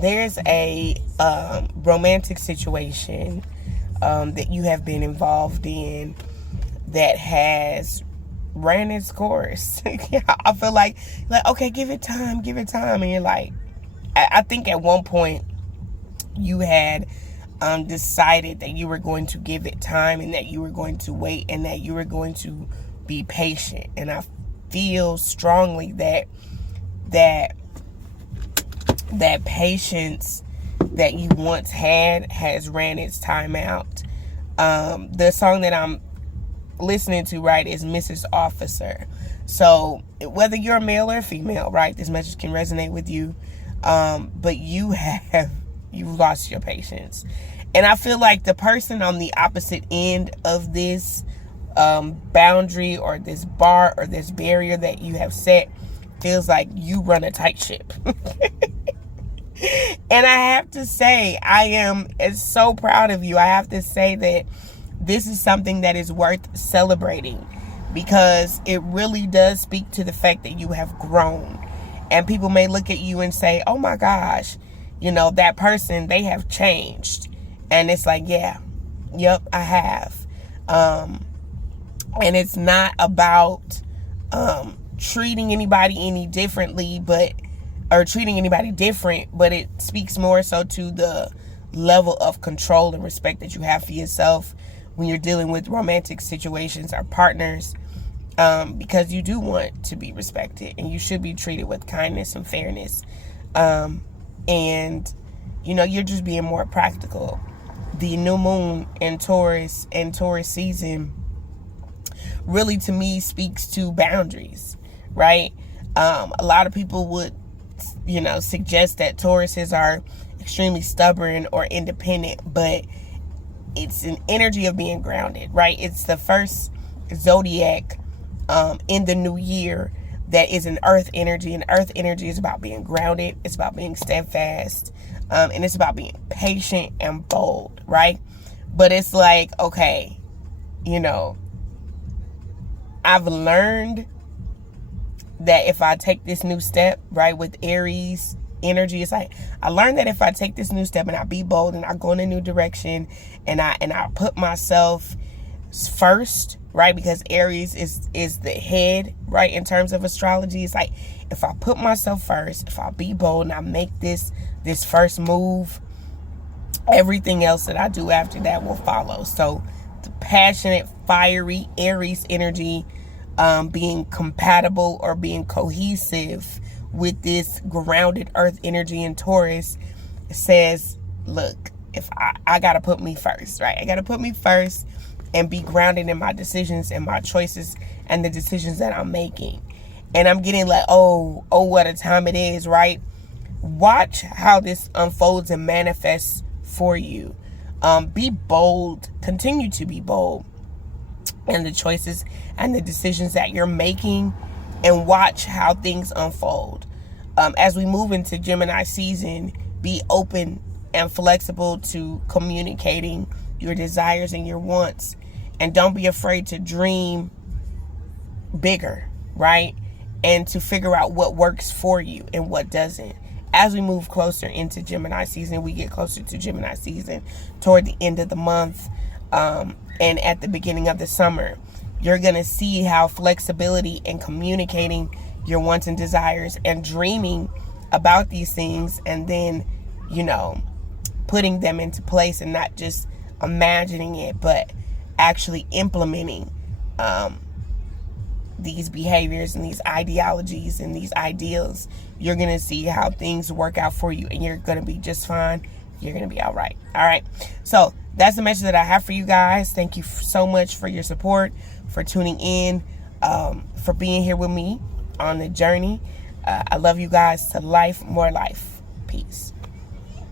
there's a romantic situation that you have been involved in that has ran its course. I feel like, okay, give it time. And you're like, I think at one point you had decided that you were going to give it time and that you were going to wait and that you were going to be patient. And I feel strongly that patience that you once had has ran its time out. The song that I'm listening to, right, is Mrs. Officer. So whether you're a male or a female, right, this message can resonate with you. But you've lost your patience. And I feel like the person on the opposite end of this boundary or this bar or this barrier that you have set feels like you run a tight ship. And I have to say, I am so proud of you. I have to say that this is something that is worth celebrating, because it really does speak to the fact that you have grown. And people may look at you and say, oh my gosh, that person, they have changed. And it's like, yeah, yep, I have. And it's not about treating anybody any differently, or treating anybody different, but it speaks more so to the level of control and respect that you have for yourself when you're dealing with romantic situations or partners, because you do want to be respected and you should be treated with kindness and fairness. And you're just being more practical. The new moon in Taurus and Taurus season really, to me, speaks to boundaries, right? A lot of people would suggest that Tauruses are extremely stubborn or independent, but it's an energy of being grounded, right? It's the first zodiac in the new year that is an earth energy, and earth energy is about being grounded. It's about being steadfast, and it's about being patient and bold, right? But it's like, okay, I've learned that if I take this new step, right, with Aries energy, it's like, I learned that if I take this new step and I be bold and I go in a new direction and I put myself first, right, because Aries is the head, right, in terms of astrology. It's like, if I put myself first, if I be bold and I make this first move, everything else that I do after that will follow. So the passionate, fiery Aries energy, being compatible or being cohesive with this grounded earth energy in Taurus, says, look, if I got to put me first, right? I got to put me first and be grounded in my decisions and my choices and the decisions that I'm making. And I'm getting like, oh, what a time it is, right? Watch how this unfolds and manifests for you. Be bold. Continue to be bold in the choices and the decisions that you're making, and watch how things unfold. As we move into Gemini season, be open and flexible to communicating your desires and your wants. And don't be afraid to dream bigger, right? And to figure out what works for you and what doesn't. As we move closer into Gemini season, we get closer to Gemini season toward the end of the month, and at the beginning of the summer, you're going to see how flexibility and communicating your wants and desires and dreaming about these things, and then, putting them into place and not just imagining it, but actually implementing these behaviors and these ideologies and these ideals. You're going to see how things work out for you, and you're going to be just fine. You're going to be all right. All right. So that's the message that I have for you guys. Thank you so much for your support, for tuning in, for being here with me on the journey. I love you guys. To life, more life. Peace.